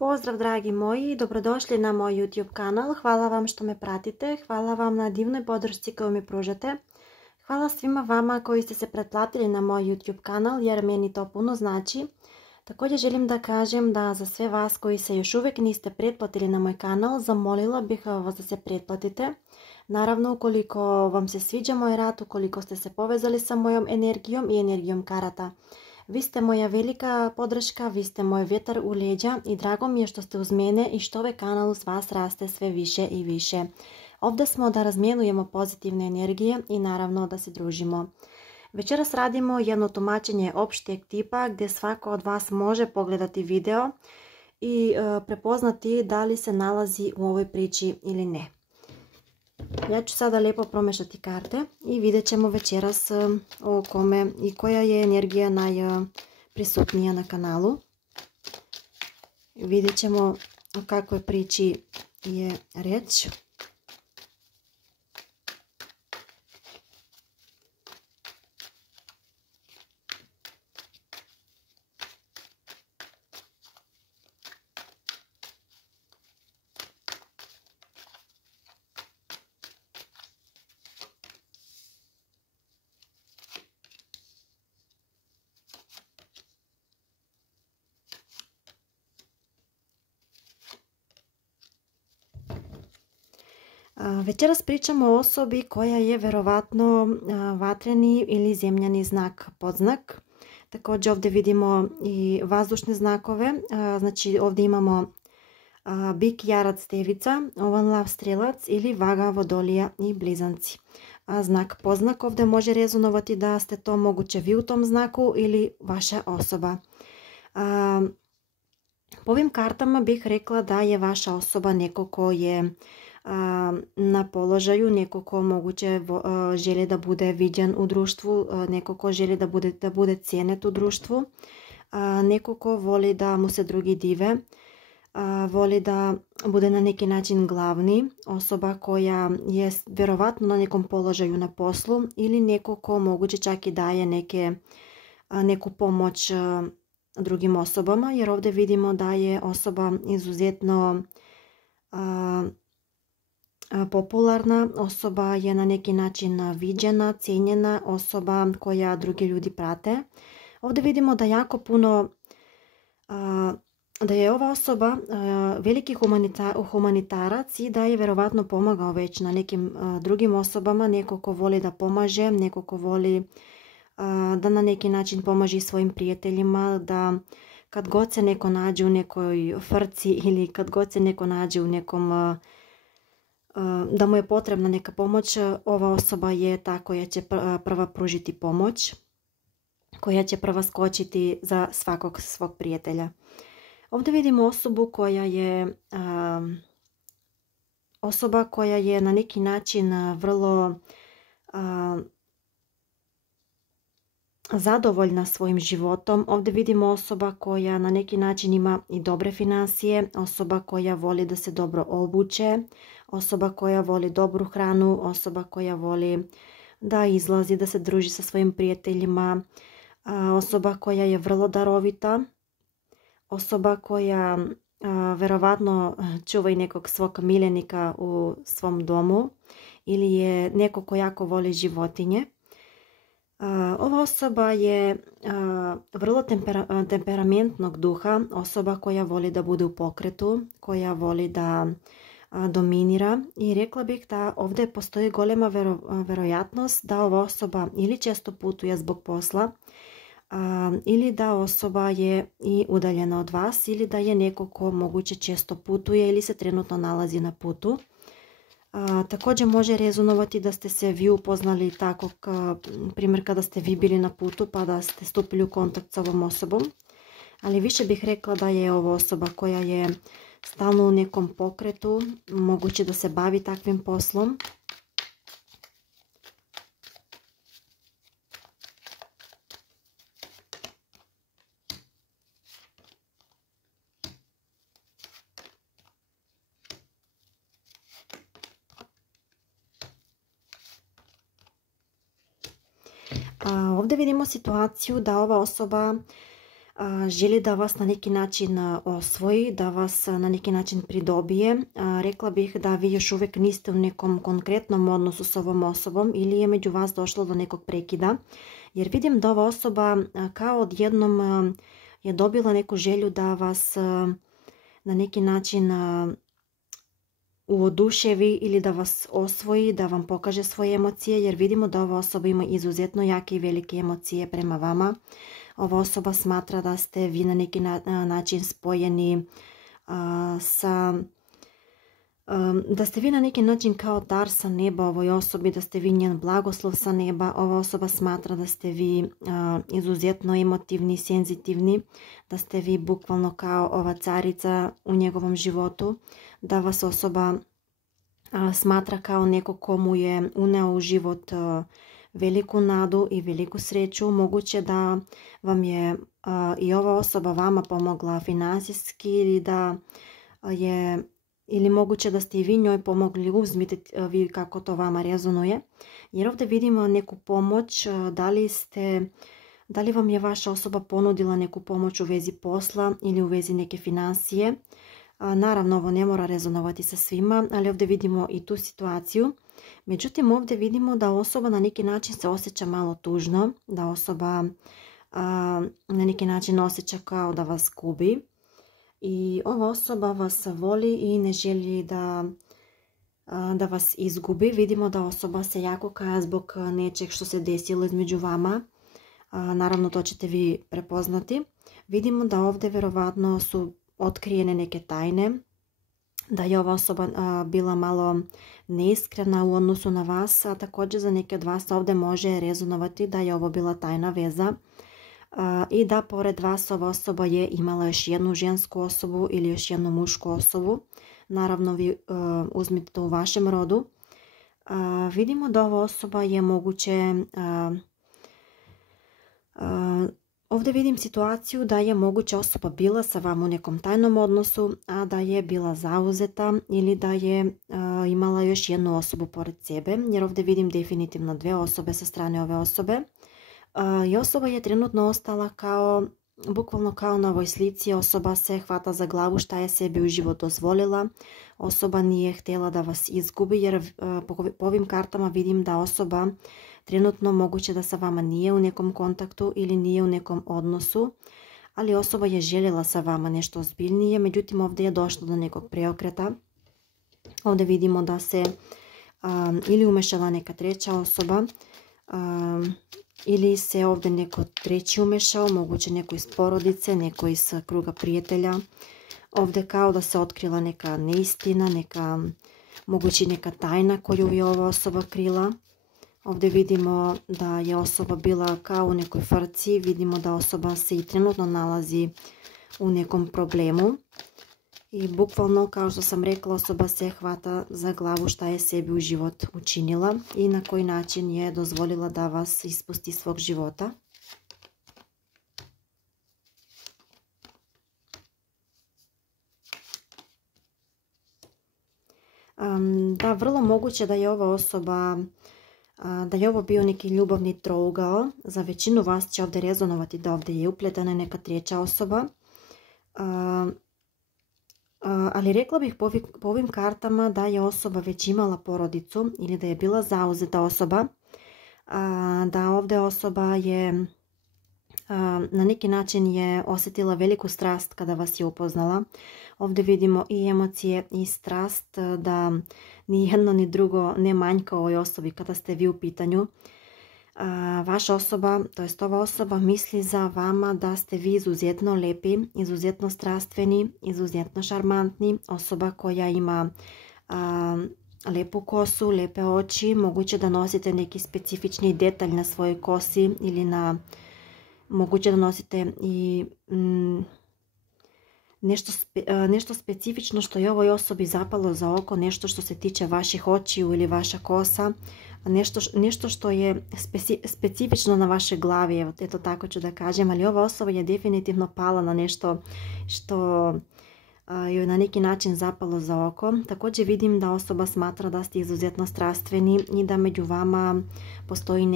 Pozdrav dragi moji, dobrodošli na moj YouTube kanal. Hvala vam što me pratite, hvala vam na divnoj podršci koju mi pružate. Hvala svima vama koji ste se pretplatili na moj YouTube kanal jer meni to puno znači. Također želim da kažem da za sve vas koji se još uvijek niste pretplatili na moj kanal, zamolila bih vas da se pretplatite. Naravno, ukoliko vam se sviđa moj rad, ukoliko ste se povezali sa mojom energijom i energijom karata. Vi ste moja velika podrška, vi ste moj vjetar u leđa i drago mi je što ste uz mene i što ovaj kanal uz vas raste sve više i više. Ovdje smo da razmjenujemo pozitivne energije i naravno da se družimo. Večeras radimo jedno tumačenje opšteg tipa gdje svako od vas može pogledati video i prepoznati da li se nalazi u ovoj priči ili ne. Ja ću sada lijepo promešati karte i vidjet ćemo večeras o kome i koja je energija najprisutnija na kanalu. Vidjet ćemo o kakvoj priči je riječ. Večeras pričamo o osobi koja je vjerovatno vatreni ili zemljani znak podznak. Također ovdje vidimo i vazdušne znakove, znači ovdje imamo bik, jarac, devica, ovan, lav, strelac ili vaga, vodolija i blizanci. Znak podznak ovdje može rezonovati da ste to moguće vi u tom znaku ili vaša osoba. Po ovim kartama bih rekla da je vaša osoba neko ko je na položaju, neko ko moguće želi da bude viđen u društvu, neko ko želi da bude cijenet u društvu, neko ko voli da mu se drugi dive, voli da bude na neki način glavni, osoba koja je vjerovatno na nekom položaju na poslu ili neko ko moguće čak i daje neku pomoć drugim osobama, jer ovdje vidimo da je osoba izuzetno popularna, osoba je na neki način viđena, cijenjena, osoba koja drugi ljudi prate. Ovdje vidimo da jako puno, da je ova osoba veliki humanitarac i da je vjerovatno pomagao već na nekim drugim osobama, neko ko voli da pomaže, neko ko voli da na neki način pomaže svojim prijateljima, da kad god se neko nađe u nekoj frci ili kad god se neko nađe u nekom da mu je potrebna neka pomoć, ova osoba je ta koja će prva pružiti pomoć, koja će prva skočiti za svakog svog prijatelja. Ovdje vidimo osobu koja je na neki način vrlo zadovoljna svojim životom. Ovdje vidimo osoba koja na neki način ima i dobre financije, osoba koja voli da se dobro obuče, osoba koja voli dobru hranu, osoba koja voli da izlazi, da se druži sa svojim prijateljima, osoba koja je vrlo darovita, osoba koja vjerovatno čuva i nekog svog miljenika u svom domu ili je neko ko jako voli životinje. Ova osoba je vrlo temperamentnog duha, osoba koja voli da bude u pokretu, koja voli da dominira i rekla bih da ovdje postoji golema vjerojatnost da ova osoba ili često putuje zbog posla ili da osoba je i udaljena od vas ili da je neko ko moguće često putuje ili se trenutno nalazi na putu. Također može rezonovati da ste se vi upoznali tako, primjer kada ste vi bili na putu pa da ste stupili u kontakt s ovom osobom, ali više bih rekla da je ovo osoba koja je stalno u nekom pokretu, moguće da se bavi takvim poslom. Ovdje vidimo situaciju da ova osoba želi da vas na neki način osvoji, da vas na neki način pridobije. Rekla bih da vi još uvijek niste u nekom konkretnom odnosu s ovom osobom ili je među vas došlo do nekog prekida. Jer vidim da ova osoba kao odjednom je dobila neku želju da vas na neki način uoduševi ili da vas osvoji, da vam pokaže svoje emocije, jer vidimo da ova osoba ima izuzetno jake i velike emocije prema vama. Ova osoba smatra da ste vi na neki način spojeni da ste vi na neki način kao dar sa neba ovoj osobi, da ste vi njen blagoslov sa neba. Ova osoba smatra da ste vi izuzetno emotivni, senzitivni, da ste vi bukvalno kao ova carica u njegovom životu, da vas osoba smatra kao neko komu je uneo u život veliku nadu i veliku sreću. Moguće da vam je i ova osoba vama pomogla finansijski ili moguće da ste i vi njoj pomogli. Uzmite vi kako to vama rezonuje. Jer ovdje vidimo neku pomoć. Da li vam je vaša osoba ponudila neku pomoć u vezi posla ili u vezi neke financije. Naravno, ovo ne mora rezonovati sa svima, ali ovdje vidimo i tu situaciju. Međutim, ovdje vidimo da osoba na neki način se osjeća malo tužno, da osoba na neki način osjeća kao da vas gubi. I ova osoba vas voli i ne želi da vas izgubi. Vidimo da osoba se jako kaja zbog nečeg što se desilo između vama. Naravno, to ćete vi prepoznati. Vidimo da ovdje verovatno su otkrijene neke tajne, da je ova osoba bila malo neiskrena u odnosu na vas, a također za neke od vas ovdje može rezonovati da je ovo bila tajna veza i da pored vas ova osoba je imala još jednu žensku osobu ili još jednu mušku osobu. Naravno, vi uzmite to u vašem rodu. Vidimo da ova osoba je moguće... Ovdje vidim situaciju da je moguća osoba bila sa vama u nekom tajnom odnosu, a da je bila zauzeta ili da je imala još jednu osobu pored sebe, jer ovdje vidim definitivno dve osobe sa strane ove osobe. I osoba je trenutno ostala bukvalno kao na ovoj slici. Osoba se hvata za glavu šta je sebi u život dozvolila. Osoba nije htjela da vas izgubi, jer po ovim kartama vidim da osoba trenutno moguće da sa vama nije u nekom kontaktu ili nije u nekom odnosu, ali osoba je željela sa vama nešto ozbiljnije, međutim ovdje je došlo do nekog preokreta. Ovdje vidimo da se ili umešala neka treća osoba, ili se ovdje neko treći umešao, moguće neko iz porodice, neko iz kruga prijatelja. Ovdje kao da se otkrila neka neistina, moguće neka tajna koju je ova osoba krila. Ovdje vidimo da je osoba bila kao u nekoj frci, vidimo da osoba se i trenutno nalazi u nekom problemu. I bukvalno, kao što sam rekla, osoba se hvata za glavu šta je sebi u život učinila i na koji način je dozvolila da vas ispusti svog života. Da, vrlo moguće da je ova osoba, da je ovo bio neki ljubavni trougao. Za većinu vas će ovdje rezonovati da ovdje je upletena neka treća osoba. Ali rekla bih po ovim kartama da je osoba već imala porodicu ili da je bila zauzeta osoba. Da ovdje osoba je na neki način je osjetila veliku strast kada vas je upoznala. Ovdje vidimo i emocije i strast, da ni jedno ni drugo ne manjka ovoj osobi kada ste vi u pitanju. Vaša osoba, to jest ova osoba, misli za vama da ste vi izuzetno lepi, izuzetno strastveni, izuzetno šarmantni. Osoba koja ima lepu kosu, lepe oči, moguće da nosite neki specifični detalj na svojoj kosi ili moguće da nosite i nešto specifično što je ovoj osobi zapalo za oko, nešto što se tiče vaših očiju ili vaša kosa, nešto što je specifično na vašoj glavi, eto tako ću da kažem, ali ova osoba je definitivno pala na nešto što joj na neki način zapalo za oko. Također vidim da osoba smatra da ste izuzetno strastveni i da među vama postoji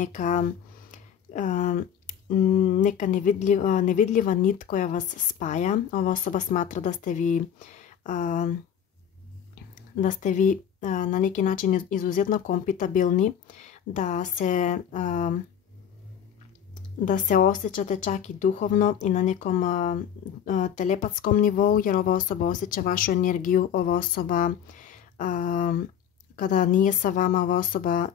neka nevidljiva nit koja vas spaja. Ova osoba smatra da ste vi na neki način izuzetno kompatibilni, da se osjećate čak i duhovno i na nekom telepatskom nivou, jer ova osoba osjeća vašu energiju. Ova osoba kada nije sa vama, ova osoba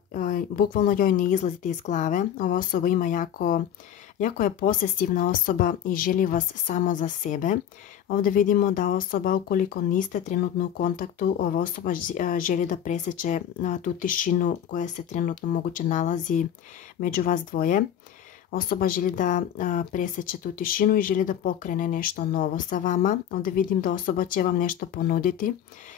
bukvalno joj ne izlazite iz glave. Ova osoba ima jako je posesivna osoba i želi vas samo za sebe. Ovdje vidimo da osoba, ukoliko niste trenutno u kontaktu, ova osoba želi da presjeće tu tišinu koja se trenutno moguće nalazi među vas dvoje. Osoba želi da presjeće tu tišinu i želi da pokrene nešto novo sa vama. Ovdje vidim da osoba će vam nešto ponuditi.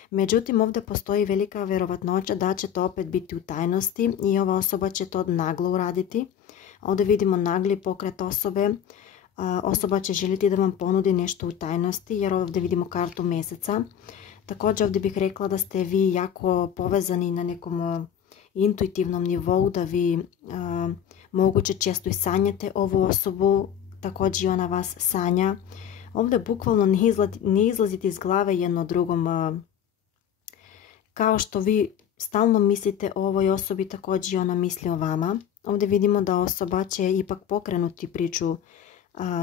Međutim, ovdje postoji velika vjerovatnoća da će to opet biti u tajnosti i ova osoba će to naglo uraditi. Ovdje vidimo nagli pokret osobe. Osoba će željeti da vam ponudi nešto u tajnosti, jer ovdje vidimo kartu mjeseca. Također ovdje bih rekla da ste vi jako povezani na nekom intuitivnom nivou, da vi moguće često i sanjate ovu osobu, također i ona vas sanja. Ovdje bukvalno ne izlazite iz glave jedno drugom, kao što vi stalno mislite o ovoj osobi, također i ona misli o vama. Ovdje vidimo da osoba će ipak pokrenuti priču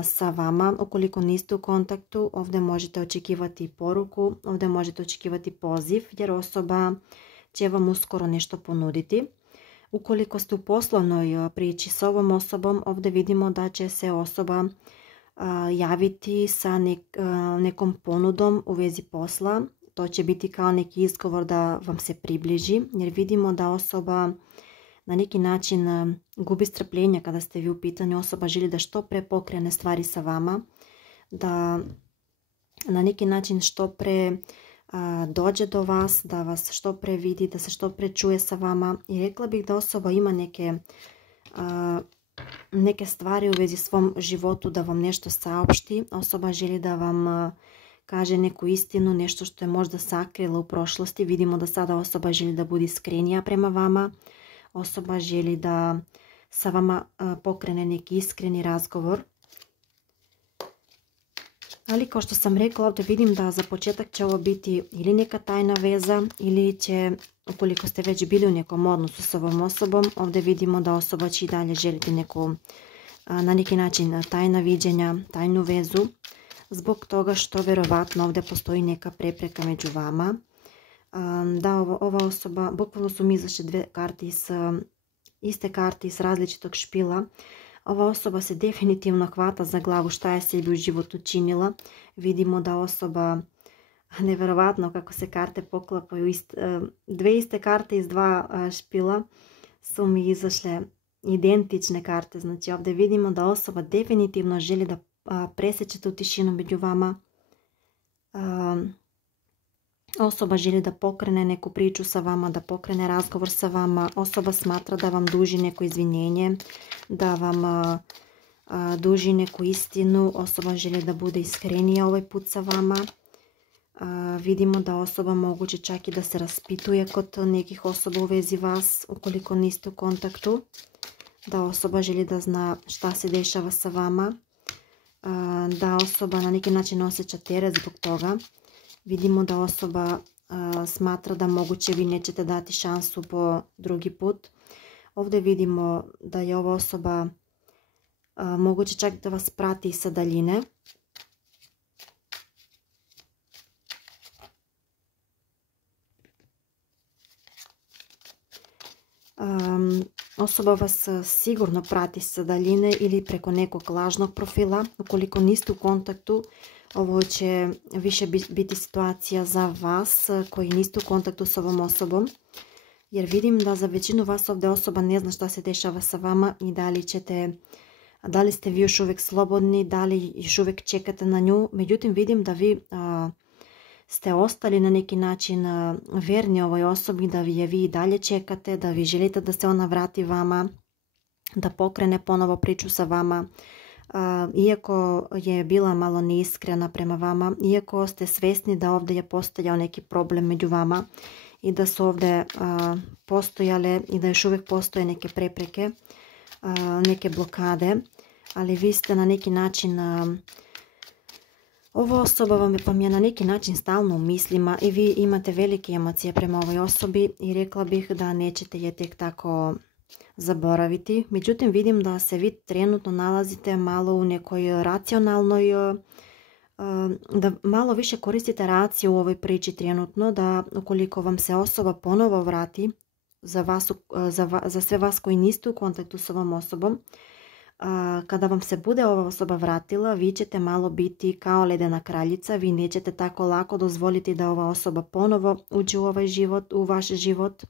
sa vama. Ukoliko niste u kontaktu, ovdje možete očekivati poruku, ovdje možete očekivati poziv, jer osoba će vam uskoro nešto ponuditi. Ukoliko ste u poslovnoj priči s ovom osobom, ovdje vidimo da će se osoba javiti sa nekom ponudom u vezi posla. To će biti kao neki izgovor da vam se približi, jer vidimo da osoba na neki način gubi strpljenje kada ste vi u pitanju. Osoba želi da što pre pokrene stvari sa vama, da na neki način što pre dođe do vas, da vas što pre vidi, da se što pre čuje sa vama. I rekla bih da osoba ima neke stvari u vezi svom životu da vam nešto saopšti. Osoba želi da vam kaže neku istinu, nešto što je možda sakrila u prošlosti. Vidimo da sada osoba želi da bude iskrenija prema vama. Osoba želi da sa vama pokrene neki iskreni razgovor. Ali kao što sam rekla, ovdje vidim da za početak će ovo biti ili neka tajna veza, ili će, ukoliko ste već bili u nekom odnosu s ovom osobom, ovdje vidimo da osoba će i dalje želiti na neki način tajna viđenja, tajnu vezu, zbog toga što vjerovatno ovdje postoji neka prepreka među vama. Da, ova osoba, bukvalno su mi izašle iste karte iz različitog špila. Ova osoba se definitivno hvata za glavu šta je sebi u životu činila. Vidimo da osoba, nevjerovatno kako se karte poklapaju, dve iste karte iz dva špila su mi izašle identične karte. Znači ovdje vidimo da osoba definitivno želi da presjeće tu tišinu među vama. Osoba želi da pokrene neku priču sa vama, da pokrene razgovor sa vama. Osoba smatra da vam duži neko izvinjenje, da vam duži neku istinu. Osoba želi da bude iskrenija ovaj put sa vama. Vidimo da osoba moguće čak i da se raspituje kod nekih osoba u vezi vas, ukoliko niste u kontaktu. Da osoba želi da zna šta se dešava sa vama. Da osoba na neki način osjeća teret zbog toga. Vidimo da osoba smatra da moguće vi nećete dati šansu po drugi put. Ovdje vidimo da je ova osoba moguće čak da vas prati sa daljine. Osoba vas sigurno prati sa daljine ili preko nekog lažnog profila. Ukoliko niste u kontaktu, ovo će više biti situacija za vas koji niste u kontaktu s ovom osobom. Jer vidim da za većinu vas ovdje osoba ne zna šta se dešava sa vama i da li ste vi još uvijek slobodni, da li još uvijek čekate na nju. Međutim, vidim da vi ste ostali na neki način verni ovoj osobi, da je vi i dalje čekate, da vi želite da se ona vrati vama, da pokrene ponovo priču sa vama. Iako je bila malo neiskrena prema vama, iako ste svjesni da ovdje je postojao neki problem među vama i da su ovdje postojale i da još uvijek postoje neke prepreke, neke blokade, ali vi ste na neki način, ova osoba vam je na neki način stalno u mislima i vi imate velike emocije prema ovoj osobi i rekla bih da nećete je tek tako zaboraviti. Međutim, vidim da se vi trenutno nalazite malo u nekoj racionalnoj, da malo više koristite raciju u ovoj priči trenutno, da ukoliko vam se osoba ponovo vrati, za sve vas koji niste u kontaktu s ovom osobom, kada vam se bude ova osoba vratila, vi ćete malo biti kao ledena kraljica, vi nećete tako lako dozvoliti da ova osoba ponovo uđe u ovaj život, u vaš život,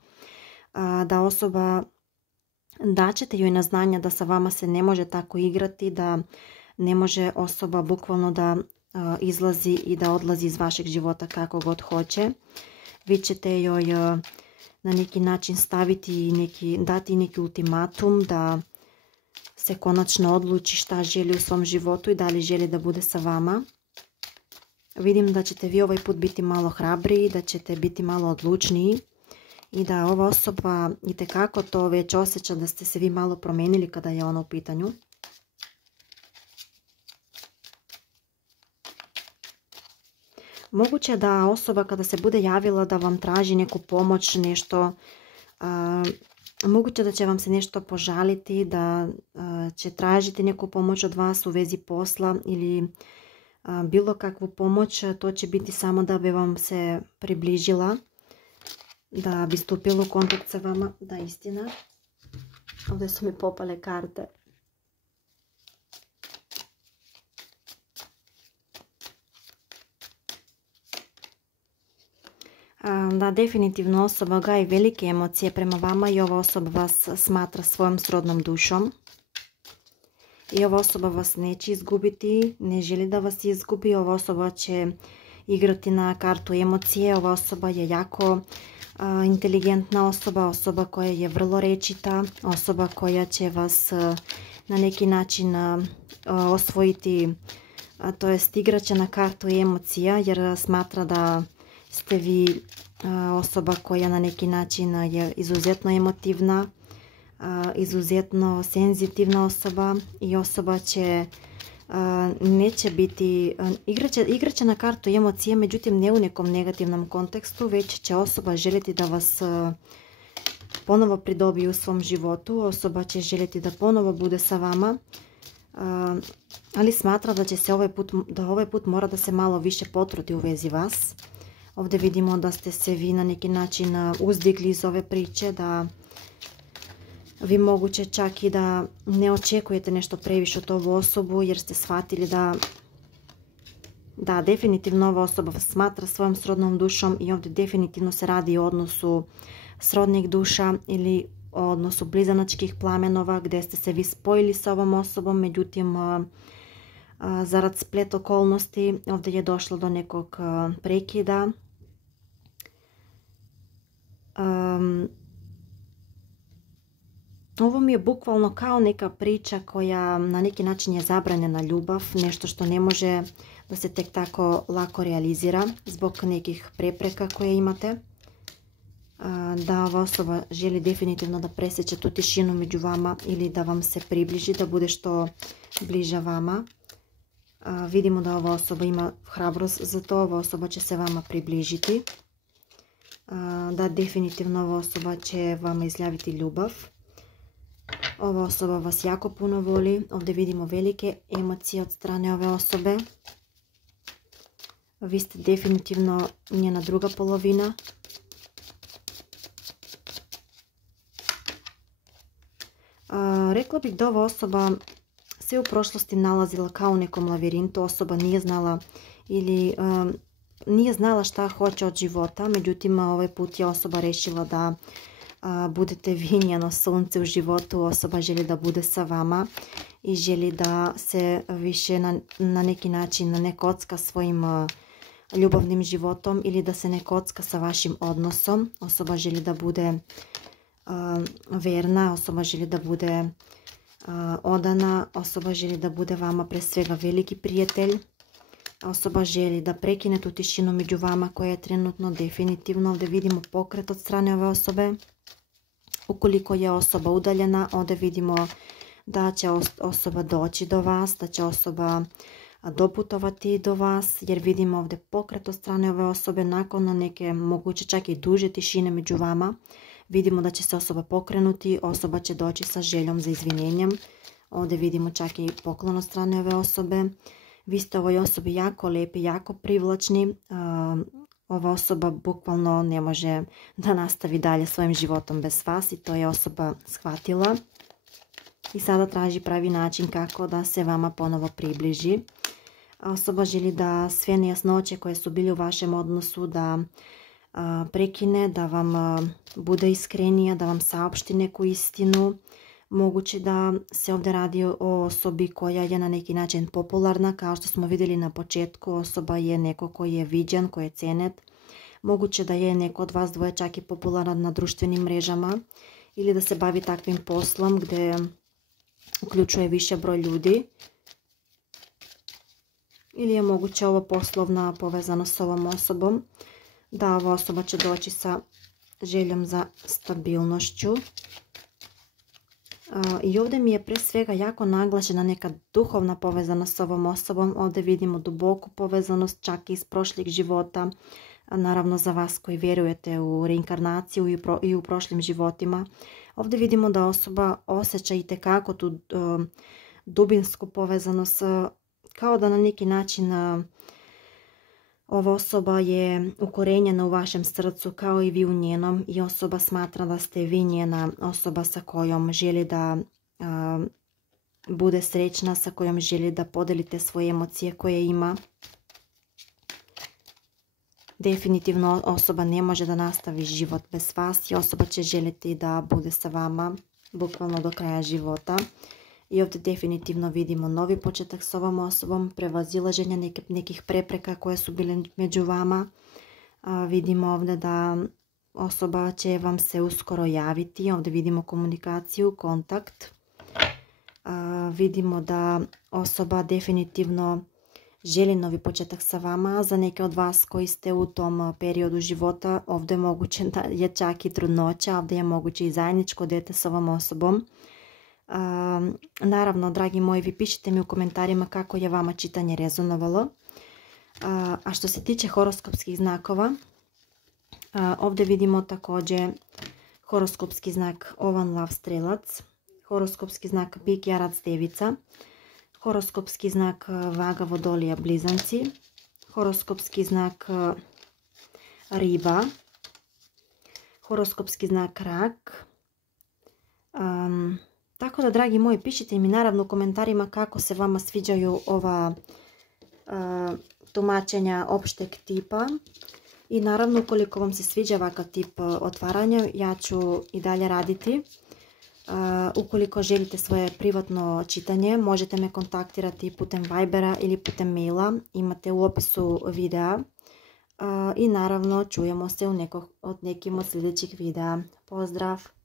da osoba, daćete joj na znanje da sa vama se ne može tako igrati, da ne može osoba bukvalno da izlazi i da odlazi iz vašeg života kako god hoće. Vi ćete joj na neki način dati neki ultimatum da se konačno odluči šta želi u svom životu i da li želi da bude sa vama. Vidim da ćete vi ovaj put biti malo hrabriji, da ćete biti malo odlučniji i da ova osoba itekako to već osjeća da ste se vi malo promijenili kada je ona u pitanju. Moguće da osoba kada se bude javila da vam traži neku pomoć, nešto, moguće da će vam se nešto požaliti, da će tražiti neku pomoć od vas u vezi posla ili bilo kakvu pomoć. To će biti samo da bi vam se približila, da bi stupila u kontakt sa vama. Da, istina. Ovdje su mi popale karte. Da, definitivno osoba gaji velike emocije prema vama i ova osoba vas smatra svojom srodnom dušom. I ova osoba vas neće izgubiti, ne želi da vas izgubi. Ova osoba će igrati na kartu emocije. Ova osoba je jako inteligentna osoba, osoba koja je vrlo rečita, osoba koja će vas na neki način osvojiti, to jest igrat će na kartu emocija jer smatra da ste vi osoba koja na neki način je izuzetno emotivna, izuzetno senzitivna osoba i osoba će neće biti, igrat će na kartu emocije, međutim ne u nekom negativnom kontekstu, već će osoba željeti da vas ponovo pridobije u svom životu, osoba će željeti da ponovo bude sa vama, ali smatra da će se ovaj put mora da se malo više potrudi u vezi vas. Ovdje vidimo da ste se vi na neki način uzdigli iz ove priče, da vi moguće čak i da ne očekujete nešto previše od ovu osobu jer ste shvatili da definitivno ova osoba vas smatra svojom srodnom dušom i ovdje definitivno se radi o odnosu srodnih duša ili o odnosu blizanačkih plamenova gdje ste se vi spojili sa ovom osobom, međutim zarad splet okolnosti ovdje je došlo do nekog prekida. Ovo mi je bukvalno kao neka priča koja na neki način je zabranjena ljubav, nešto što ne može da se tek tako lako realizira zbog nekih prepreka koje imate. Da ova osoba želi definitivno da presjeće tu tišinu među vama ili da vam se približi, da bude što bliža vama. Vidimo da ova osoba ima hrabrost za to, ova osoba će se vama približiti. Da, definitivno ova osoba će vama izjaviti ljubav. Ova osoba vas jako puno voli. Ovdje vidimo velike emocije od strane ove osobe. Vi ste definitivno njena druga polovina. Rekla bih da ova osoba se u prošlosti nalazila kao u nekom lavirintu. Osoba nije znala ili nije znala šta hoće od života. Međutim, ovaj put je osoba rešila da budete vi njeno sunce u životu. Osoba želi da bude sa vama i želi da se više na neki način ne kocka svojim ljubavnim životom ili da se ne kocka sa vašim odnosom. Osoba želi da bude verna, osoba želi da bude odana, osoba želi da bude vama pre svega veliki prijatelj. Osoba želi da prekine tu tišinu među vama koja je trenutno definitivno. Ovdje vidimo pokret od strane ove osobe. Ukoliko je osoba udaljena, ovdje vidimo da će osoba doći do vas, da će osoba doputovati do vas, jer vidimo ovdje pokret od strane ove osobe nakon neke moguće čak i duže tišine među vama. Vidimo da će se osoba pokrenuti, osoba će doći sa željom za izvinjenjem. Ovdje vidimo čak i poklon od strane ove osobe. Vi ste ovoj osobi jako lijepi, jako privlačni. Ova osoba bukvalno ne može da nastavi dalje svojim životom bez vas i to je osoba shvatila. I sada traži pravi način kako da se vama ponovo približi. Osoba želi da sve nejasnoće koje su bili u vašem odnosu da prekine, da vam bude iskrenija, da vam saopšti neku istinu. Moguće da se ovdje radi o osobi koja je na neki način popularna, kao što smo vidjeli na početku, osoba je neko koji je viđen, koji je cenet. Moguće da je neko od vas dvoje čak i popularan na društvenim mrežama ili da se bavi takvim poslom gdje uključuje više broj ljudi. Ili je moguće ovo poslovna povezanost s ovom osobom, da ova osoba će doći sa željom za stabilnošću. I ovdje mi je pre svega jako naglašena neka duhovna povezanost s ovom osobom. Ovdje vidimo duboku povezanost čak i iz prošlih života. Naravno za vas koji vjerujete u reinkarnaciju i u prošlim životima. Ovdje vidimo da osoba osjeća itekako tu dubinsku povezanost, kao da na neki način ova osoba je ukorenjena u vašem srcu kao i vi u njenom i osoba smatra da ste vi njena osoba sa kojom želi da bude srećna, sa kojom želi da podelite svoje emocije koje ima. Definitivno osoba ne može da nastavi život bez vas i osoba će željeti da bude sa vama bukvalno do kraja života. I ovdje definitivno vidimo novi početak s ovom osobom, prevazilaženje nekih prepreka koje su bile među vama. Vidimo ovdje da osoba će vam se uskoro javiti. Ovdje vidimo komunikaciju, kontakt. Vidimo da osoba definitivno želi novi početak sa vama. Za neke od vas koji ste u tom periodu života, ovdje je moguće da je čak i trudnoća, ovdje je moguće i zajedničko dijete s ovom osobom. Naravno, dragi moji, vi pišite mi u komentarima kako je vama čitanje rezonovalo. A što se tiče horoskopskih znakova, ovdje vidimo također horoskopski znak Ovan Lav Strelac, horoskopski znak Bik Jarac Devica, horoskopski znak Vaga Vodolija Blizanci, horoskopski znak Riba, horoskopski znak Rak. Tako da, dragi moji, pišite mi naravno u komentarima kako se vama sviđaju ova tumačenja opšteg tipa. I naravno, ukoliko vam se sviđa ovakav tip otvaranja, ja ću i dalje raditi. Ukoliko želite svoje privatno čitanje, možete me kontaktirati putem Vibera ili putem maila. Imate u opisu videa. I naravno, čujemo se u nekim od sljedećih videa. Pozdrav!